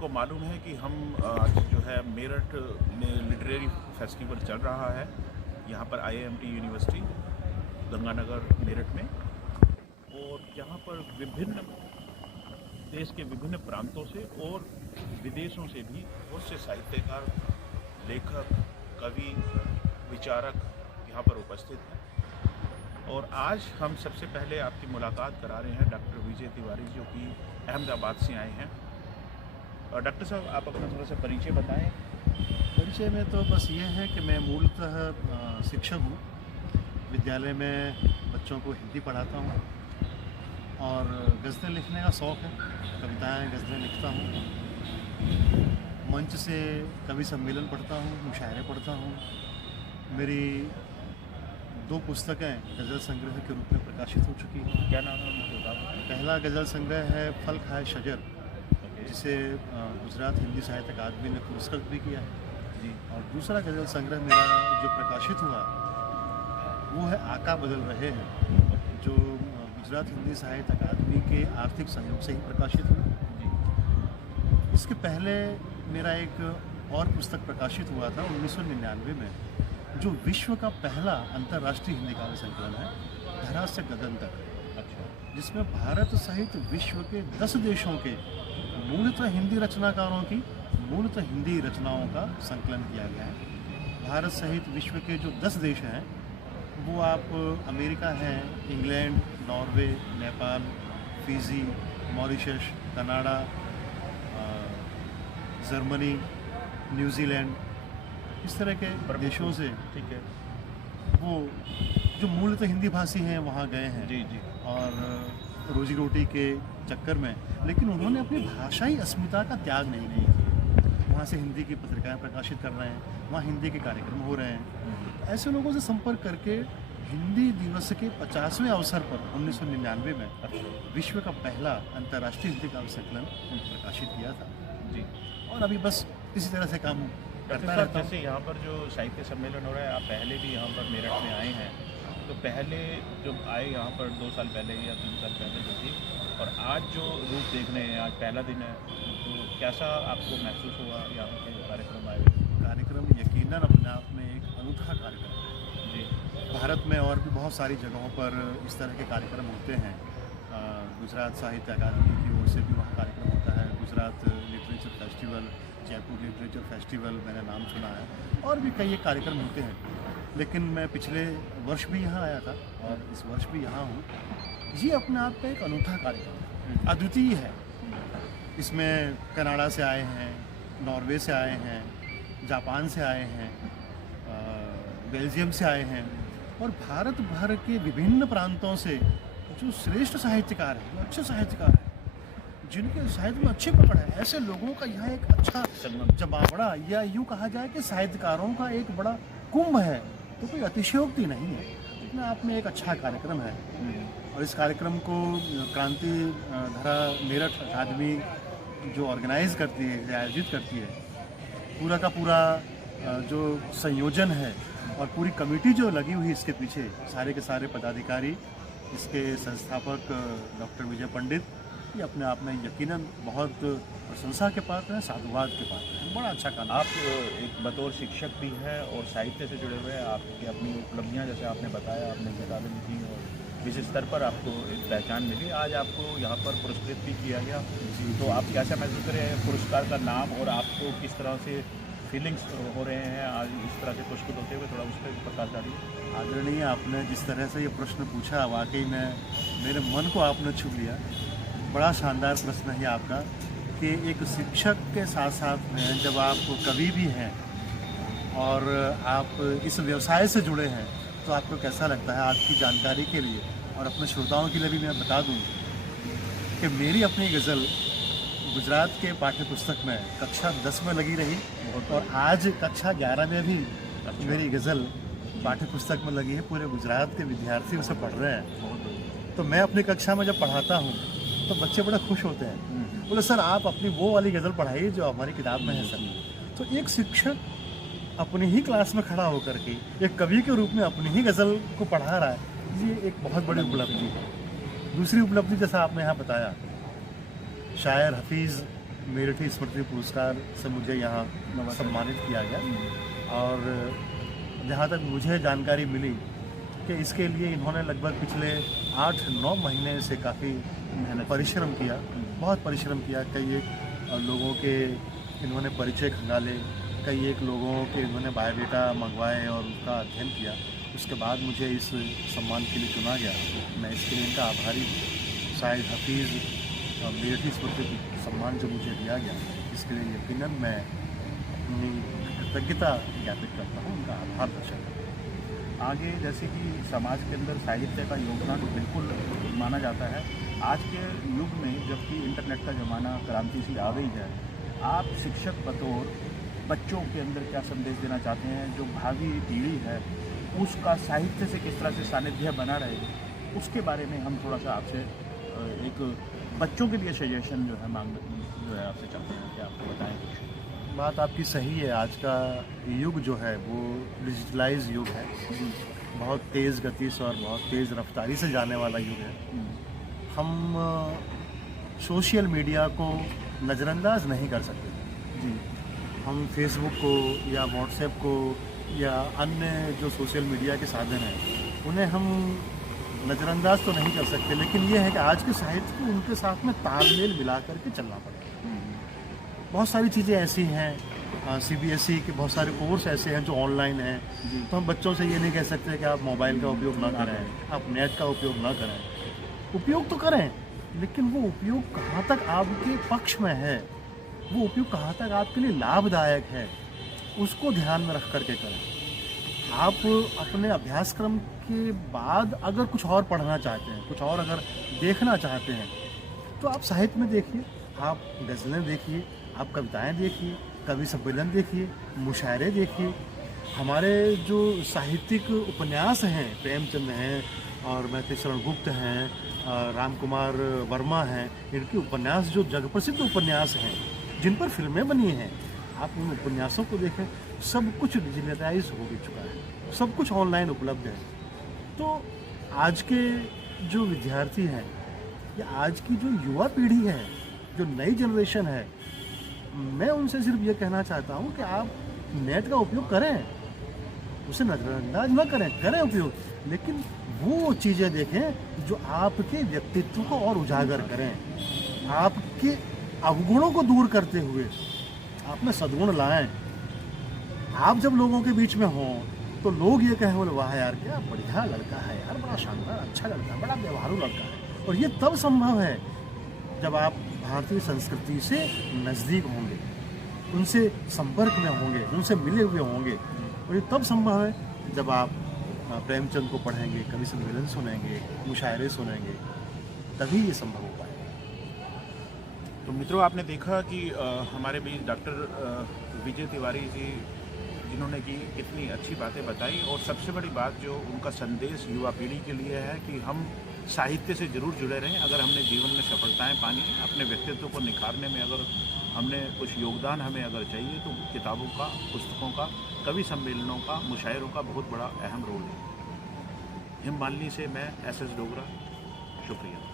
आपको मालूम है कि हम आज जो है मेरठ में लिटरेरी फेस्टिवल चल रहा है यहाँ पर आईआईएमटी यूनिवर्सिटी गंगानगर मेरठ में। और यहाँ पर विभिन्न देश के विभिन्न प्रांतों से और विदेशों से भी बहुत से साहित्यकार, लेखक, कवि, विचारक यहाँ पर उपस्थित हैं। और आज हम सबसे पहले आपकी मुलाकात करा रहे हैं डॉक्टर विजय तिवारी, जो कि अहमदाबाद से आए हैं। और डॉक्टर साहब, आप अपना थोड़ा सा परिचय बताएं। परिचय में तो बस ये है कि मैं मूलतः शिक्षक हूँ। विद्यालय में बच्चों को हिंदी पढ़ाता हूँ और गज़लें लिखने का शौक़ है। कविताएं, गज़लें लिखता हूँ। मंच से कवि सम्मेलन पढ़ता हूँ, मुशायरे पढ़ता हूँ। मेरी 2 पुस्तकें गज़ल संग्रह के रूप में प्रकाशित हो चुकी हैं। क्या नाम है उनके बताओ। पहला गज़ल संग्रह है फल खाए शजर, जिसे गुजरात हिंदी साहित्य अकादमी ने पुरस्कृत भी किया है जी। और दूसरा गज़ल संग्रह मेरा जो प्रकाशित हुआ वो है आका बदल रहे हैं, जो गुजरात हिंदी साहित्य अकादमी के आर्थिक सहयोग से ही प्रकाशित हुआ। इसके पहले मेरा एक और पुस्तक प्रकाशित हुआ था 1999 में, जो विश्व का पहला अंतर्राष्ट्रीय हिंदी काव्य संकलन है, धरा से गगन तक। अच्छा। जिसमें भारत सहित विश्व के 10 देशों के मूलतः हिंदी रचनाकारों की मूलतः हिंदी रचनाओं का संकलन किया गया है। भारत सहित विश्व के जो 10 देश हैं वो आप अमेरिका है, England, Norway, Nepal, Fiji, Mauritius, Canada, Germany, New Zealand, इस तरह के देशों से, ठीक है, वो जो मूलतः हिंदी भाषी हैं वहाँ गए हैं जी जी। और रोजी रोटी के चक्कर में, लेकिन उन्होंने अपनी भाषाई अस्मिता का त्याग नहीं किया। वहाँ से हिंदी की पत्रिकाएं प्रकाशित कर रहे हैं, वहाँ हिंदी के कार्यक्रम हो रहे हैं। ऐसे लोगों से संपर्क करके हिंदी दिवस के 50वें अवसर पर 1999 में विश्व का पहला अंतर्राष्ट्रीय हिंदी काव्य संकलन प्रकाशित किया था जी। और अभी बस इसी तरह से काम करता रहता हूँ। जैसे यहाँ पर जो साहित्य सम्मेलन हो रहा है, आप पहले भी यहाँ पर मेरठ में आए हैं, तो पहले जब आए यहाँ पर 2 साल पहले या 3 साल पहले जो थी, और आज जो रूप देख रहे हैं, आज पहला दिन है, तो कैसा आपको महसूस हुआ यहाँ के कार्यक्रम आए? कार्यक्रम यकीनन अपने आप में एक अनूठा कार्यक्रम है जी। भारत में और भी बहुत सारी जगहों पर इस तरह के कार्यक्रम होते हैं। गुजरात साहित्य अकादमी की ओर से भी वहाँ कार्यक्रम होता है। Gujarat literature festival, Jaipur literature festival, मैंने नाम सुना है, और भी कई कार्यक्रम होते हैं। लेकिन मैं पिछले वर्ष भी यहाँ आया था और इस वर्ष भी यहाँ हूँ। ये अपने आप का एक अनूठा कार्यक्रम है, अद्वितीय है। इसमें कनाडा से आए हैं, नॉर्वे से आए हैं, जापान से आए हैं, बेल्जियम से आए हैं, और भारत भर के विभिन्न प्रांतों से जो श्रेष्ठ साहित्यकार हैं, जो अच्छे साहित्यकार हैं, जिनके साहित्य में अच्छी पकड़ है, ऐसे लोगों का यहाँ एक अच्छा जमावड़ा, या यूँ कहा जाए कि साहित्यकारों का एक बड़ा कुंभ है, तो कोई अतिशयोक्ति नहीं है। अपने आप में एक अच्छा कार्यक्रम है। और इस कार्यक्रम को क्रांति धरा मेरठ अकादमी जो ऑर्गेनाइज करती है, जो आयोजित करती है, पूरा का पूरा जो संयोजन है और पूरी कमेटी जो लगी हुई है इसके पीछे, सारे के सारे पदाधिकारी, इसके संस्थापक डॉक्टर विजय पंडित, ये अपने आप में यकीनन बहुत प्रशंसा के पात्र हैं, साधुवाद के पात्र हैं। बड़ा अच्छा काम। आप एक बतौर शिक्षक भी हैं और साहित्य से जुड़े हुए हैं। आपकी अपनी उपलब्धियां, जैसे आपने बताया, आपने किताबें लिखी और विशेष स्तर पर आपको एक पहचान मिली। आज आपको यहाँ पर पुरस्कृत भी किया गया, तो आप कैसा महसूस कर रहे हैं पुरस्कार का नाम, और आपको किस तरह से फीलिंग्स हो रहे हैं आज इस तरह से पुरस्कृत होते हुए? थोड़ा उस पर प्रकाश डालिए। आदरणीय, आपने जिस तरह से ये प्रश्न पूछा, वाकई में मेरे मन को आपने छू लिया। बड़ा शानदार प्रश्न है आपका कि एक शिक्षक के साथ साथ में जब आप कवि भी हैं और आप इस व्यवसाय से जुड़े हैं, तो आपको कैसा लगता है? आपकी जानकारी के लिए और अपने श्रोताओं के लिए भी मैं बता दूं कि मेरी अपनी गज़ल गुजरात के पाठ्य पुस्तक में कक्षा 10 में लगी रही, और आज कक्षा 11 में भी मेरी गज़ल पाठ्य पुस्तक में लगी है। पूरे गुजरात के विद्यार्थी उसे पढ़ रहे हैं। तो मैं अपनी कक्षा में जब पढ़ाता हूँ तो बच्चे बड़े खुश होते हैं, बोले सर आप अपनी वो वाली गज़ल पढ़ाइए जो हमारी किताब में है सर। तो एक शिक्षक अपनी ही क्लास में खड़ा होकर के एक कवि के रूप में अपनी ही गज़ल को पढ़ा रहा है, ये एक बहुत बड़ी उपलब्धि है। दूसरी उपलब्धि, जैसा आपने यहाँ बताया, शायर हफीज़ मेरठ स्मृति पुरस्कार से मुझे यहाँ सम्मानित किया गया। और जहाँ तक मुझे जानकारी मिली कि इसके लिए इन्होंने लगभग पिछले 8-9 महीने से काफ़ी परिश्रम किया, बहुत परिश्रम किया। कई एक लोगों के इन्होंने परिचय खंगाले, कई एक लोगों के इन्होंने बायोडाटा मंगवाए और उसका अध्ययन किया। उसके बाद मुझे इस सम्मान के लिए चुना गया। मैं इसके लिए इनका आभारी हूँ। शायद हफीज़ मेरठ स्मृति सम्मान जो मुझे दिया गया, इसके लिए यकीनन मैं अपनी कृतज्ञता ज्ञापित करता हूँ, उनका आभार दर्शाता हूँ। आगे जैसे कि समाज के अंदर साहित्य का योगदान बिल्कुल माना जाता है। आज के युग में जबकि इंटरनेट का ज़माना क्रांति सी आ गई है, आप शिक्षक बतौर बच्चों के अंदर क्या संदेश देना चाहते हैं? जो भावी पीढ़ी है उसका साहित्य से किस तरह से सानिध्य बना रहे, उसके बारे में हम थोड़ा सा आपसे एक बच्चों के लिए सजेशन जो है आपसे चाहते हैं कि आप बताएं कुछ। बात आपकी सही है। आज का युग जो है वो डिजिटलाइज युग है, बहुत तेज़ गति से और बहुत तेज़ रफ्तारी से जाने वाला युग है। हम सोशल मीडिया को नज़रअंदाज नहीं कर सकते जी। हम फेसबुक को या व्हाट्सएप को या अन्य जो सोशल मीडिया के साधन हैं उन्हें हम नज़रअंदाज तो नहीं कर सकते, लेकिन ये है कि आज के साहित्य को उनके साथ में तालमेल मिला करके चलना पड़ेगा। बहुत सारी चीज़ें ऐसी हैं, CBSE के बहुत सारे कोर्स ऐसे हैं जो ऑनलाइन हैं, तो हम बच्चों से ये नहीं कह सकते कि आप मोबाइल का उपयोग ना करें, आप नेट का उपयोग ना करें। उपयोग तो करें, लेकिन वो उपयोग कहाँ तक आपके पक्ष में है, वो उपयोग कहाँ तक आपके लिए लाभदायक है, उसको ध्यान में रख करके करें। आप अपने अभ्यासक्रम के बाद अगर कुछ और पढ़ना चाहते हैं, कुछ और अगर देखना चाहते हैं, तो आप साहित्य में देखिए, आप गज़लें देखिए, आप कविताएं देखिए, कवि सम्मेलन देखिए, मुशायरे देखिए। हमारे जो साहित्यिक उपन्यास हैं, प्रेमचंद हैं और मैथिली शरण गुप्त हैं, राम कुमार वर्मा हैं, इनके उपन्यास जो जग प्रसिद्ध उपन्यास हैं जिन पर फिल्में बनी हैं, आप उन उपन्यासों को देखें। सब कुछ डिजिटलाइज हो चुका है, सब कुछ ऑनलाइन उपलब्ध है। तो आज के जो विद्यार्थी हैं या आज की जो युवा पीढ़ी है, जो नई जनरेशन है, मैं उनसे सिर्फ ये कहना चाहता हूँ कि आप नेट का उपयोग करें, उसे नज़रअंदाज न करें, करें उपयोग, लेकिन वो चीज़ें देखें जो आपके व्यक्तित्व को और उजागर करें, आपके अवगुणों को दूर करते हुए आप में सद्गुण लाएं। आप जब लोगों के बीच में हों तो लोग ये कहें, बोले वाह यार क्या बढ़िया लड़का है यार, बड़ा शानदार अच्छा लड़का है, बड़ा व्यवहारू लड़का है। और ये तब संभव है जब आप भारतीय संस्कृति से नज़दीक होंगे, उनसे संपर्क में होंगे, उनसे मिले हुए होंगे। और ये तब संभव है जब आप प्रेमचंद को पढ़ेंगे, कवि सम्मेलन सुनेंगे, मुशायरे सुनेंगे, तभी ये संभव हो पाएगा। तो मित्रों, आपने देखा कि हमारे बीच डॉक्टर विजय तिवारी जी जिन्होंने की कितनी अच्छी बातें बताई, और सबसे बड़ी बात जो उनका संदेश युवा पीढ़ी के लिए है कि हम साहित्य से ज़रूर जुड़े रहें। अगर हमने जीवन में सफलताएं पानी, अपने व्यक्तित्व को निखारने में अगर हमने कुछ योगदान हमें अगर चाहिए, तो किताबों का, पुस्तकों का, कवि सम्मेलनों का, मुशायरों का बहुत बड़ा अहम रोल है। हिम मालिनी से मैं SS डोगरा, शुक्रिया।